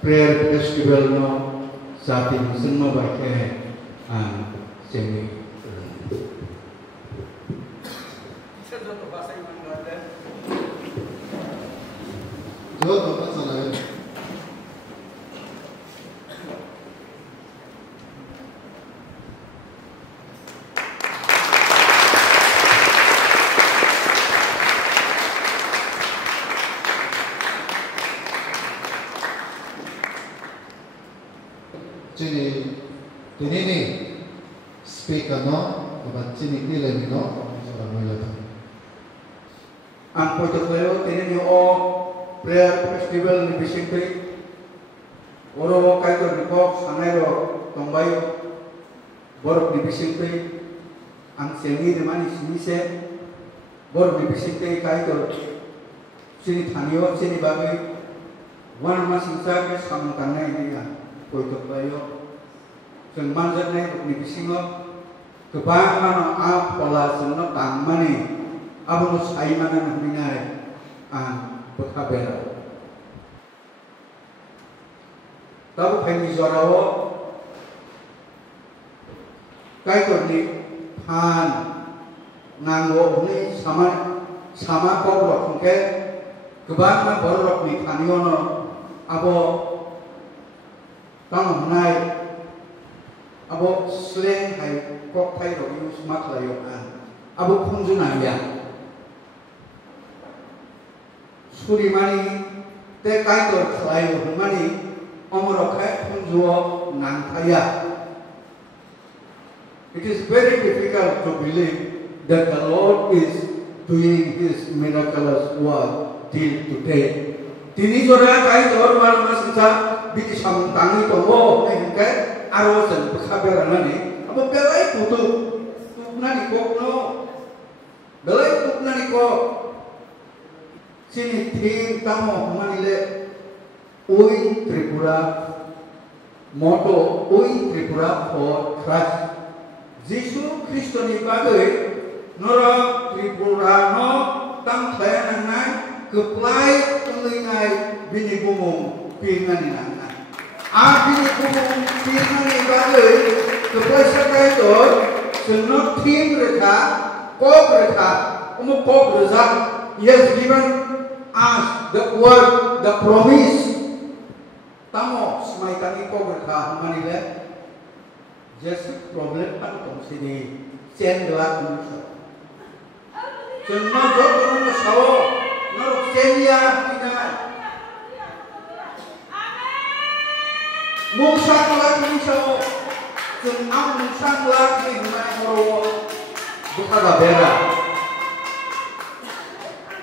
prayer festival no saat ini semua baik sini. Jadi ini speaker no, dapat sini nilai no, orang melihat. Ang portfolio ini o prayer festival ni bisingkri, oro kaito ni kok sanai ro tombay borok ni bisingkri, ang sengi ni mani sinise borok ni bisingkri kaito sini thaniyo sini bagi wan masingsa ke samutangna ini ya. Portfolio sen manjat nai ni bisingo kebangan ap pola senno tang mani abus ai mana ningai berkabera tabu kami zorawo kai ko ni han nganggo ni sama ko ke kebangan borok ni kaniono abo tang nai abo slang hai kok thai ro use mak la yo abo khunju na ya suri mani te kai to thlai ro mani amro khai khunju nang thaya. It is very difficult to believe that the Lord is doing his miraculous work till today. Tini jora kai to mar masisa biti samtangi tomo engke arosen bekhaber nani abo belai putu nani kokno belai tuk nani ko sini thing tamo manile oi Tripura moto oi Tripura for Christ Jisu Kristo ni bagai nora Tripura no tam thayan nai keplai telingai bini bumung pingan nang Abi kumung firman ibadah kepuasan itu senok tim mereka, kau mereka, kau berzak. He has given us the word, the promise. Tamo semaikan kau mereka manila. Just problem kan kau sini cendela manusia. Senok jodoh sawo, norok cendia tidak. Musang lagi so, senang musang lagi mengenai moro, bukan bera,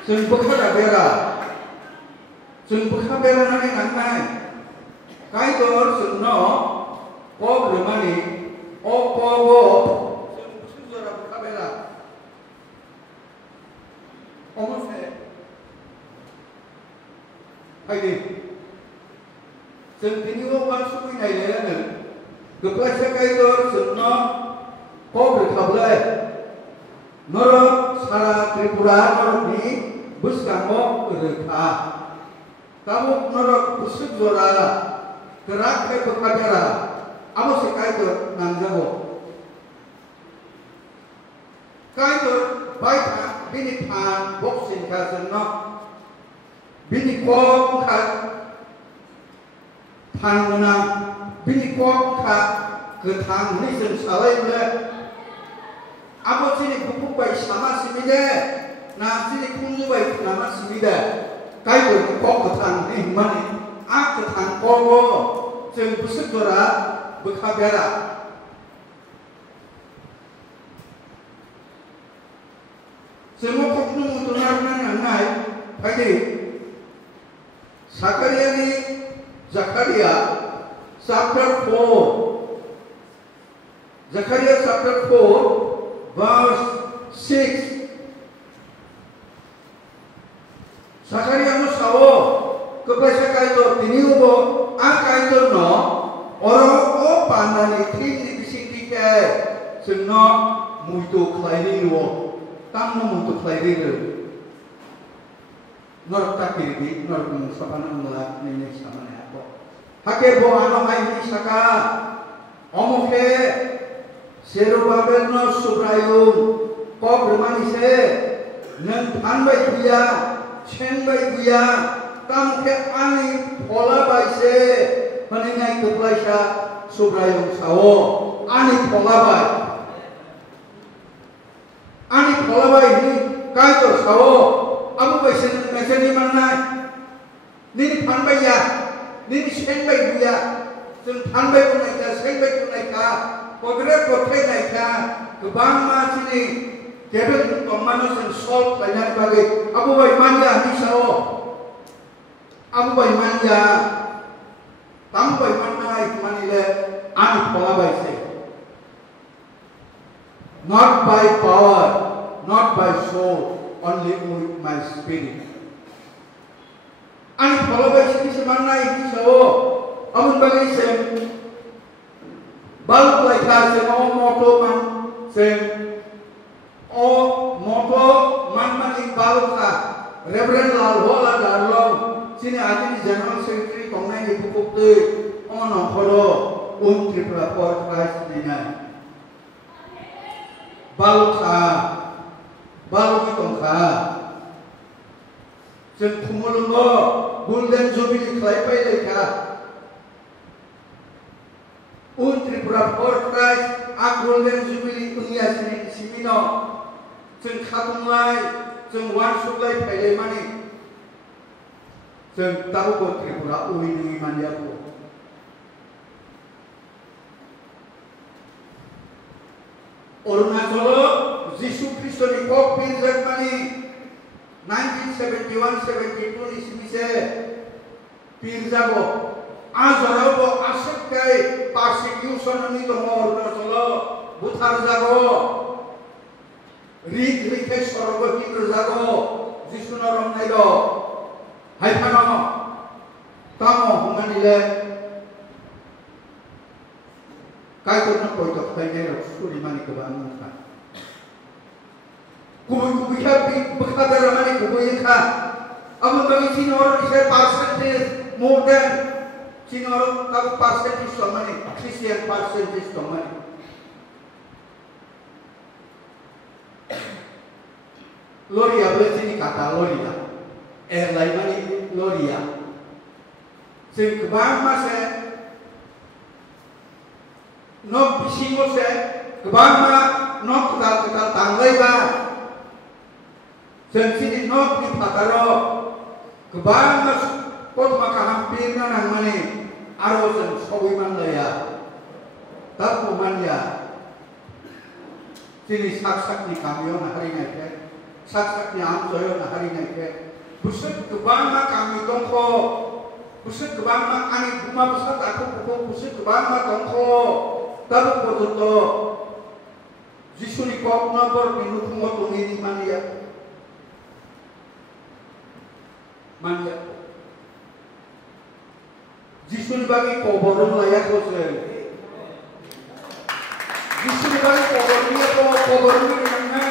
sen bukan bera nanti nanti, kai tor senno, kau bermani, kau sen sudah bukan bera, omong se, hai di. Sentini wo masuk ini aja nih. Kepuasan itu kaito sungno kok berkabel norok sara Tripura norok ni buskamo rekha kamu norok busuk zorala gerak ke bekabera amo se kaito nangjago kaito baita bini pan boxing ka sungno bini kok ka pan na bini kok ka ke tang ni sung salai le amo sini buku bai sama simide na sini kunju bai nama simide kai do kok ke tang ni mani a ke tang kogo sung busuk dora bekabera semua kok nu tunar nan nai pai Zakaria ni Zakaria chapter 4 Zakaria chapter 4 verse 6 Zakaria mo sawo kapasa kaito tiniubo a kaito no oro o pandani tri bising ke sungno muito klaini lo tamno muito klaini lo norok takiri norok sapana mula nene samane ako hake bo ano ai ni saka omoke Serubabel no Subrayum kok bermani se neng anbai buya chen bai buya tam ke ani pola bai se paningai keplaisa Subrayum sawo ani pola bai ni kaito sawo amu bai se meseni manai nini panbai ya nini chen bai buya sung panbai kunai ka chen bai kunai ka Kodre kote naika kebang ma sini kebel tomano sen sol banyak bagi abu bai manja ni sao abu bai manja tam bai manai manile ani pola bai se not by power not by soul only with my spirit ani pola bai se manai ni sao abu bai se Balu pelajari semua moto man moto man balu ka Reverend Lalhola Darlong sini aja di General Secretary kongnya di pupuk tu ono kodo Tripura Port Christ nina balu kitong ka sen kumulungo Golden Jubilee kelaipai leka Tripura Port Christ a Golden Jubilee unia sini simino sing khatumlai sing wan suklai phaile mani sing tahu ko Tripura uini mania ko Arunachal Jisu Kristo ni kok pinjak mani 1971-72 ni simise pinjago Azarabo asik kai persecution ni to mor na chalo buthar jago rik sorgo kindro jago jisuna rom nai do haipano tamo humanile kai to na koi to kai ne suri mani ke ban ka kubi ka bi bakadar mani kubi ka amun bagi sinor is percentage more than Sinoro kamu percentage tomani, Christian percentage tomani. Loria beli kata Loria, airline mani Loria. Sing kebang mas nok bisingo se kebang ma nok kita tanglai ba. Sing sini nok di pataro kebang mas kot maka hampir na nang mani arosan sawiman laya tapu mania sini sak ni kami na hari ngai sak ni am joyo na hari ngai busuk kebama kami tongko busuk kebama ani buma besar aku busuk kebama tongko tapu kodoto jisuni kok nabor minuk moto ini mania Jisun bagi koboron layak kosel. Jisu bagi kober ni dengan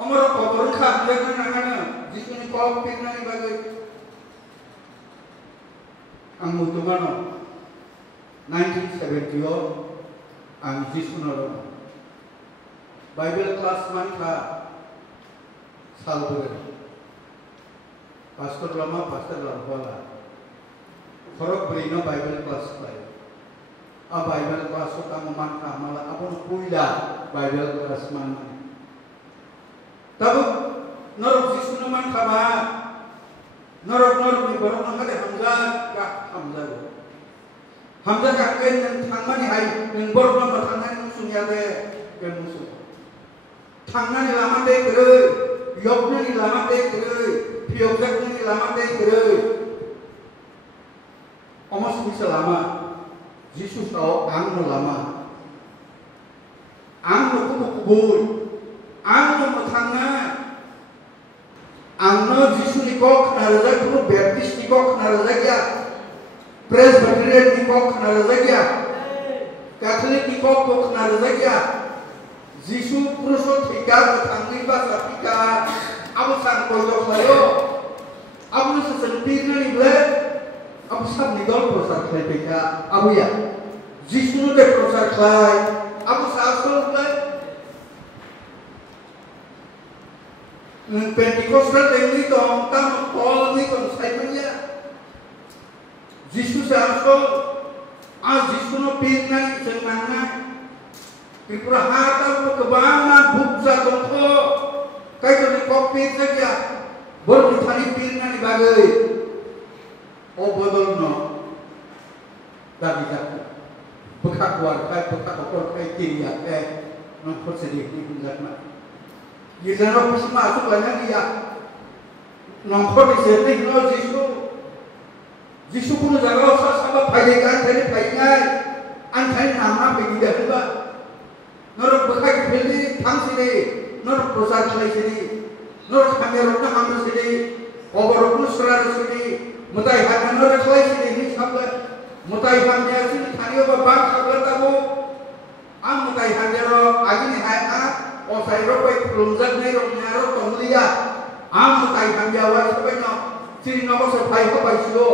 Amar kober khas dengan Jisu ni kau pernah ni bagi Angmu tu mana 1970 ang Jisu nolo Bible class man ka salbure pastor lama Korok berino Bible class play. A Bible class ko kamu man kamala apun puila Bible class man. Tabu norok Jisu naman kama norok ni borok nang kade Hamzah ka ken nang thangman ni hai nang borok nang thangman nang sunya de ken musuh. Thangna ni lama de kere yobna ni lama de kere piobjak ni lama de kere Omas bisa lama, Yesus tahu ang lama, ang kubur, ang matanga, ang Yesus nikok naraja kuno Baptist nikok naraja kya, Presbyterian nikok naraja kya, Catholic nikok naraja kya, Yesus kurusot hingga matangli bahasa pika, abu sang koyok layo, abu sesentir ni bled. Abu sab nidol prosar klay peka abu ya Jisu de prosar klay abu saasol klay Pentikostal tengni tong tam Paul ni kon Simon ya Jisu saasol Jisu no pinna senangna Tripura hata ko kebama buksa tongko kay ko kopi saja bor dithani pinna ni bagai O bodol no, dari jatuh, bekat warga, bekat okor kaya kiriak kaya, nampak sedih ni punjat mak. Jika orang mesti masuk banyak dia, nampak di sini no Jisu pun jaga usah sama payekan tadi payengan, antai nama pergi dah juga. Norok bekat pilih thang sini, norok prosar selai sini, norok hamil sini, oborok nusrar sini. Mutai hamnya nora kelai sini sabda, mutai hamnya sini thaniyo babang sabda tamu, mutai hamnya ro agi ni hai osai ro koi pelunjak ni ro nyaro tonglia, mutai hamnya awal sampai no, sini nopo sepai ko pai silo,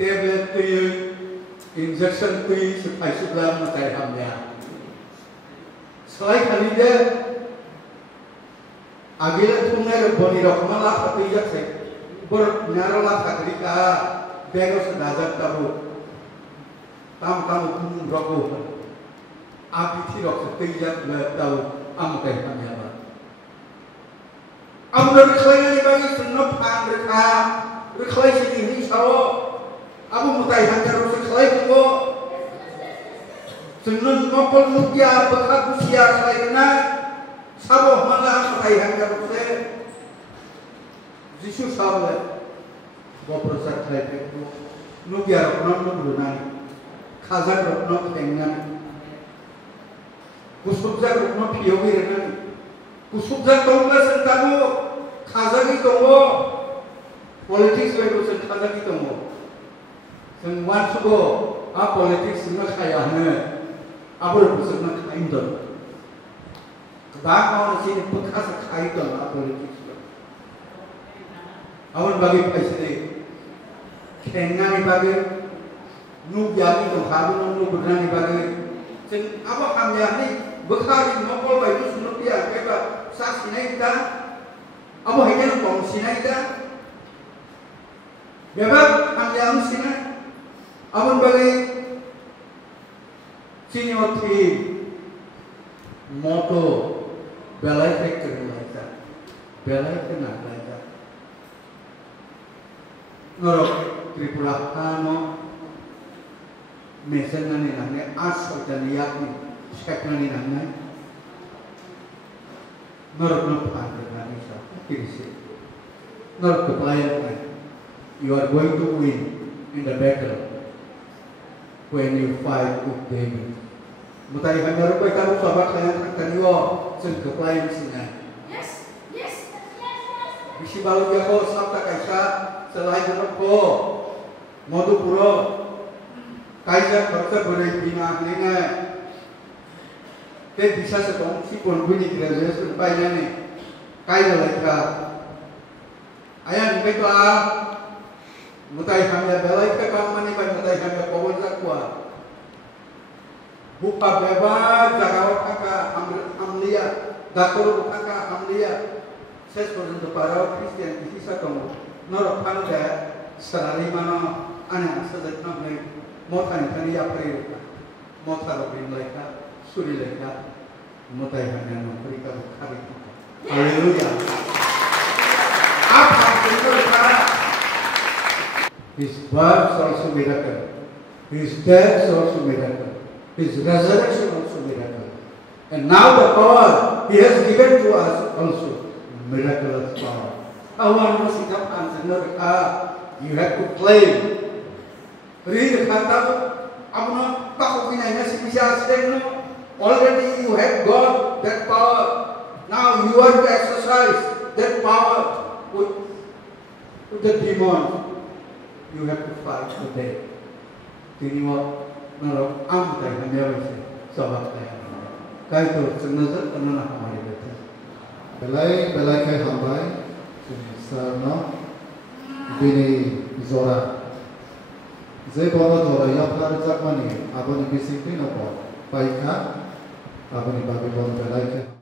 tablet tu injection tu sepai sebelah mutai hamnya, selain kali dia Agila tunai boni rokma la pati jak se bor naro la khadri ka bego se dazat tabu tam kun roko api thi rok se tijak le tabu am kai kamya ba am le khlai ni bagi sunop pang rekha rekhlai si ni sawo abu mutai han ro se khlai ko sunun nopol mukya bakha kusia khlai na Sabo malah mutai hanya rupse, Jisu sabo le, boprosat khlai pekku, nubiar rokno nubunani, khazan rokno tengani, kusubjak rokno piyogi renani, kusubjak tongga sentamu, khazagi tongo, politics bego sen khazagi tongo, sen wan sugo, politics senga khayahne, abur senga khaindon. Bahkan sini bekas kaitan politik. Awal bagi presiden, kenani bagi nubiani tu halu nu bernani bagi. Sen apa kami ni bekas nopol bagi sunupia, kaya sas sinai kita, apa hanya kong sinai kita. Bebab kami yang sinai, awal bagi sini waktu moto. Belai factory laisa, belai kena laisa. Norok Tripura Hano, mesin nani nane asal janiak ni, sek nani nane. Norok nopan nani sa, kirisi. Norok keplayan nani. You are going to win in the battle when you fight with David. Mutai hanya rupai kamu sahabat kalian kaniwo. Keplayan sini. Yes. Bisi balu dia ko sabta kaisa selain itu ko Modupuro kaisa khorcha borai bima hlingai te bisa setong si ponbuni graduation painane kaisa laika ayan beto a mutai hamya belai ka kamani pa mutai hamya pawon sakwa bupa beba jagaw kaka amlia dakor kaka amlia ses porjento parao Christian kisisa tong noro phangda sarari mano ana sajat namle motan thani apre motha robin laika suri laika motai hanya nokri ka khari haleluya apa itu cara his birth also miracle, his death also miracle, his resurrection also miracle, and now the power he has given to us also miraculous power. Awan masikap answer you have to claim. Read kata apna kakukinanya si bisa sedengno. Already you have got that power. Now you are to exercise that power with the demon. You have to fight today. Tiniwa naro am tay hamya wise sabak tay. Kai to chunazar kanana hamari bete. Belai kai hambai sarno bini zora. Ze bono zora yapnar jakmani aboni bising pino po paika aboni babylon belai kai